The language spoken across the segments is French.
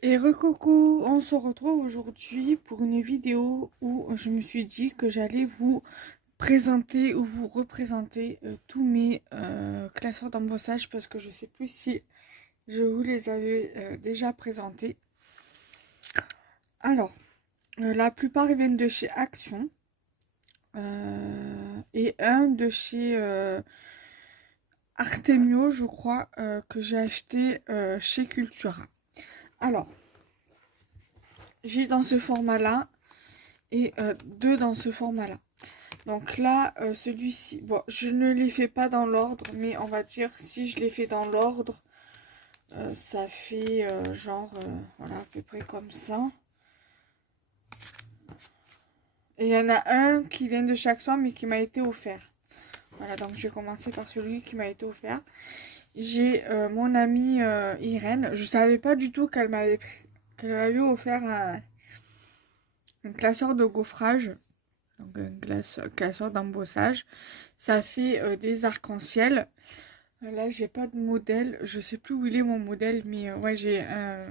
Et recoucou, on se retrouve aujourd'hui pour une vidéo où je me suis dit que j'allais vous présenter ou vous représenter tous mes classeurs d'embossage parce que je sais plus si je vous les avais déjà présentés. Alors, la plupart viennent de chez Action et un de chez Artemio, je crois, que j'ai acheté chez Cultura. Alors, j'ai dans ce format-là et deux dans ce format-là. Donc là, celui-ci, bon, je ne les fais pas dans l'ordre, mais on va dire si je les fais dans l'ordre, ça fait genre, voilà, à peu près comme ça. Et il y en a un qui vient de chaque soir, mais qui m'a été offert. Voilà, donc je vais commencer par celui qui m'a été offert. J'ai mon amie Irène. Je savais pas du tout qu'elle m'avait offert un classeur de gaufrage. Donc un classeur d'embossage. Ça fait des arcs-en-ciel. Là, j'ai pas de modèle. Je sais plus où il est mon modèle, mais ouais, j'ai un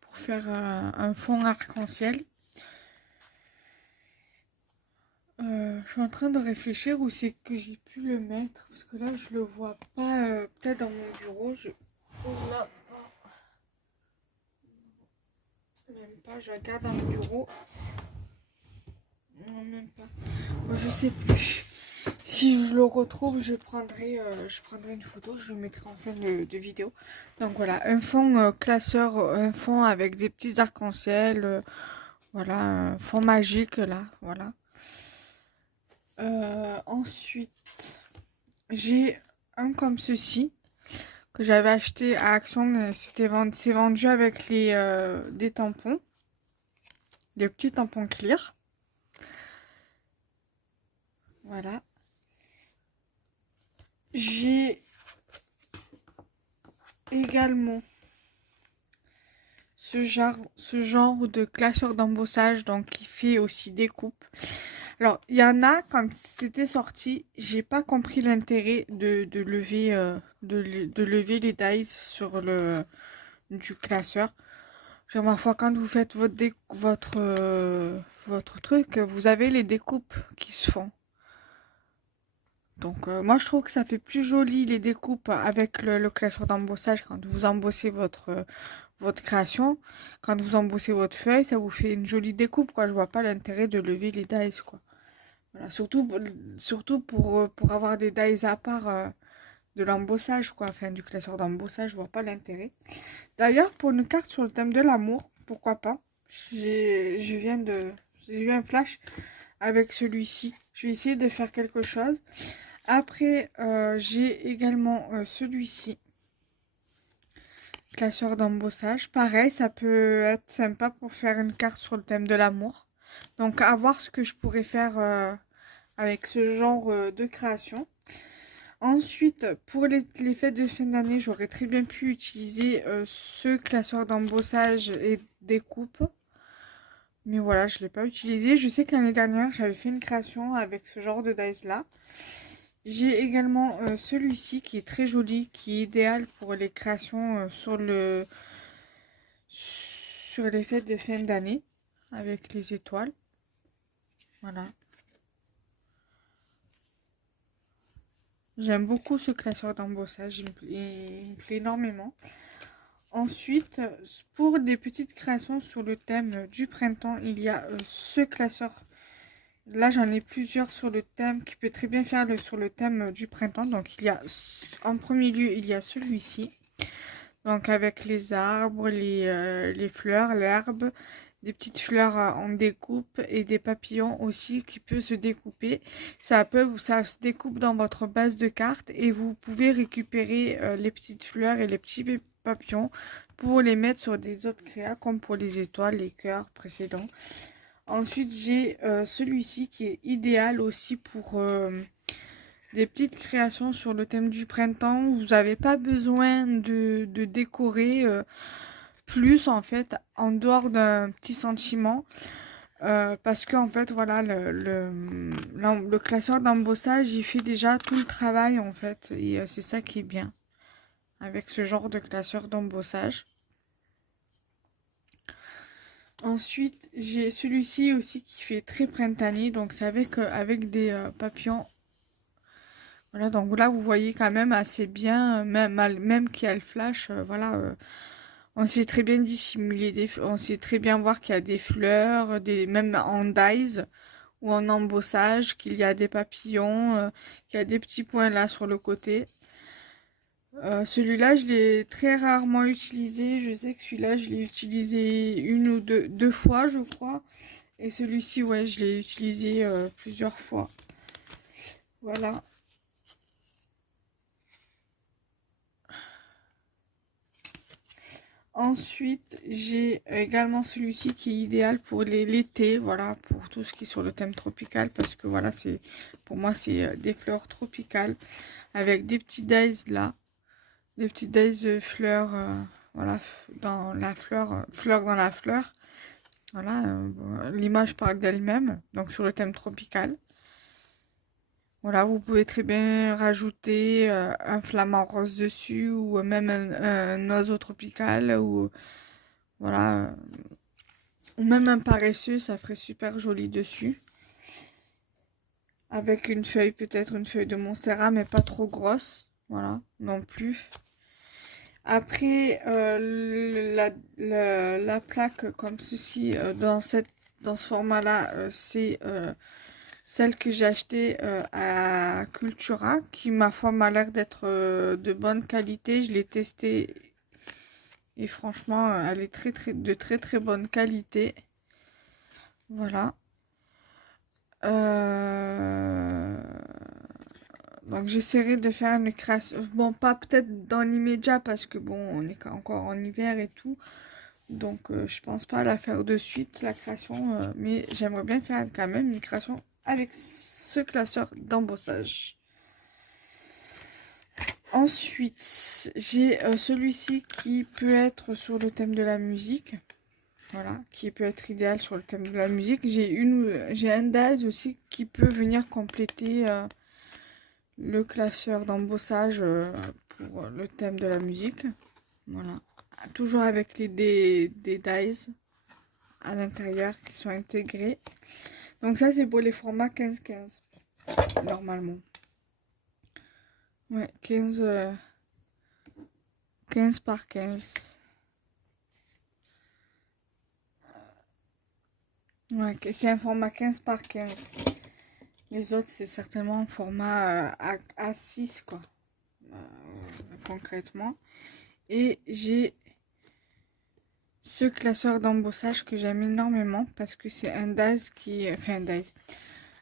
pour faire un fond arc-en-ciel. Je suis en train de réfléchir où c'est que j'ai pu le mettre parce que là, je le vois pas. Peut-être dans mon bureau. Là, même pas. Je regarde dans le bureau. Non, même pas. Bon, je sais plus. Si je le retrouve, je prendrai une photo, je le mettrai en fin de vidéo. Donc voilà, un fond classeur, un fond avec des petits arcs-en-ciel, voilà, un fond magique là, voilà. Ensuite, j'ai un comme ceci que j'avais acheté à Action, c'est vendu avec des tampons, des petits tampons clear. Voilà. J'ai également ce genre de classeur d'embossage, donc qui fait aussi des coupes. Alors, il y en a, quand c'était sorti, j'ai pas compris l'intérêt de lever, de lever les dies sur du classeur. Genre, ma foi, quand vous faites votre truc, vous avez les découpes qui se font. Donc, moi, je trouve que ça fait plus joli les découpes avec le classeur d'embossage quand vous embossez votre création. Quand vous embossez votre feuille, ça vous fait une jolie découpe, quoi. Je vois pas l'intérêt de lever les dies, quoi. Voilà, surtout pour avoir des dies à part de l'embossage, quoi. Enfin, du classeur d'embossage, je vois pas l'intérêt. D'ailleurs, pour une carte sur le thème de l'amour, pourquoi pas? J'ai eu un flash avec celui-ci. Je vais essayer de faire quelque chose. Après, j'ai également celui-ci, classeur d'embossage. Pareil, ça peut être sympa pour faire une carte sur le thème de l'amour. Donc, à voir ce que je pourrais faire avec ce genre de création. Ensuite, pour les fêtes de fin d'année, j'aurais très bien pu utiliser ce classeur d'embossage et découpe. Mais voilà, je ne l'ai pas utilisé. Je sais que l'année dernière, j'avais fait une création avec ce genre de dice là. J'ai également celui-ci qui est très joli, qui est idéal pour les créations sur les fêtes de fin d'année avec les étoiles. Voilà. J'aime beaucoup ce classeur d'embossage, il me plaît énormément. Ensuite, pour des petites créations sur le thème du printemps, il y a ce classeur. Là, j'en ai plusieurs sur le thème qui peut très bien faire sur le thème du printemps. Donc, il y a en premier lieu, il y a celui-ci. Donc, avec les arbres, les fleurs, l'herbe, des petites fleurs en découpe et des papillons aussi qui peuvent se découper. Ça se découpe dans votre base de cartes et vous pouvez récupérer les petites fleurs et les petits papillons pour les mettre sur des autres créas comme pour les étoiles, les cœurs précédents. Ensuite, j'ai celui-ci qui est idéal aussi pour des petites créations sur le thème du printemps. Vous n'avez pas besoin de décorer plus en fait en dehors d'un petit sentiment. Parce que en fait voilà le classeur d'embossage il fait déjà tout le travail en fait et c'est ça qui est bien. avec ce genre de classeur d'embossage. Ensuite, j'ai celui-ci aussi qui fait très printanier, donc c'est avec des papillons. Voilà, donc là vous voyez quand même assez bien, même qu'il y a le flash, voilà, on sait très bien dissimuler, on sait très bien voir qu'il y a des fleurs, même en dies ou en embossage, qu'il y a des papillons, qu'il y a des petits points là sur le côté. Celui-là, je l'ai très rarement utilisé. Je sais que celui-là, je l'ai utilisé une ou deux fois, je crois. Et celui-ci, ouais, je l'ai utilisé plusieurs fois. Voilà. Ensuite, j'ai également celui-ci qui est idéal pour l'été, voilà, pour tout ce qui est sur le thème tropical, parce que voilà, pour moi, c'est des fleurs tropicales avec des petits daisies là. Des petites daisies de fleurs, voilà, dans la fleur, fleur dans la fleur. Voilà, l'image parle d'elle-même, donc sur le thème tropical. Voilà, vous pouvez très bien rajouter un flamant rose dessus ou même un oiseau tropical ou voilà, ou même un paresseux, ça ferait super joli dessus. Avec une feuille, peut-être une feuille de monstera, mais pas trop grosse, voilà, non plus. Après, la plaque comme ceci, dans ce format-là, c'est celle que j'ai achetée à Cultura, qui ma foi m'a l'air d'être de bonne qualité. Je l'ai testée et franchement, elle est de très très bonne qualité. Voilà. Donc j'essaierai de faire une création, bon pas peut-être dans l'immédiat parce que bon on est encore en hiver et tout, donc je pense pas la faire de suite la création, mais j'aimerais bien faire quand même une création avec ce classeur d'embossage. Ensuite j'ai celui-ci qui peut être sur le thème de la musique, voilà, qui peut être idéal sur le thème de la musique. J'ai un DAS aussi qui peut venir compléter le classeur d'embossage pour le thème de la musique. Voilà. Toujours avec des dies à l'intérieur qui sont intégrés. Donc ça, c'est pour les formats 15-15, normalement. Ouais, 15 par 15. Ouais, c'est un format 15 par 15. Les autres, c'est certainement un format A6, quoi. Concrètement. Et j'ai ce classeur d'embossage que j'aime énormément parce que c'est un DAS qui... Enfin, un DAS.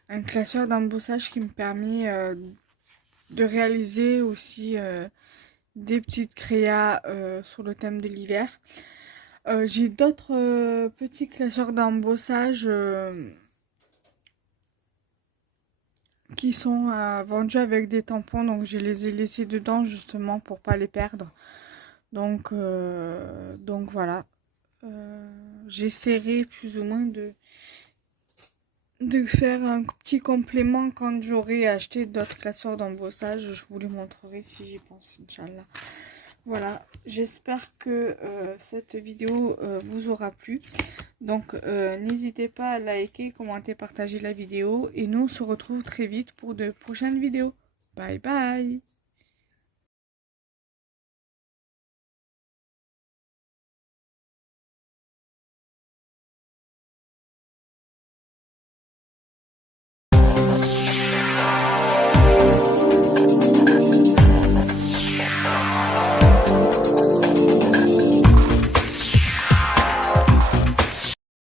Un classeur d'embossage qui me permet de réaliser aussi des petites créas sur le thème de l'hiver. J'ai d'autres petits classeurs d'embossage qui sont vendus avec des tampons, donc je les ai laissés dedans justement pour pas les perdre. Donc voilà. J'essaierai plus ou moins de faire un petit complément quand j'aurai acheté d'autres classeurs d'embossage. Je vous les montrerai si j'y pense, Inch'Allah. Voilà, j'espère que cette vidéo vous aura plu. Donc n'hésitez pas à liker, commenter, partager la vidéo. Et nous on se retrouve très vite pour de prochaines vidéos. Bye bye.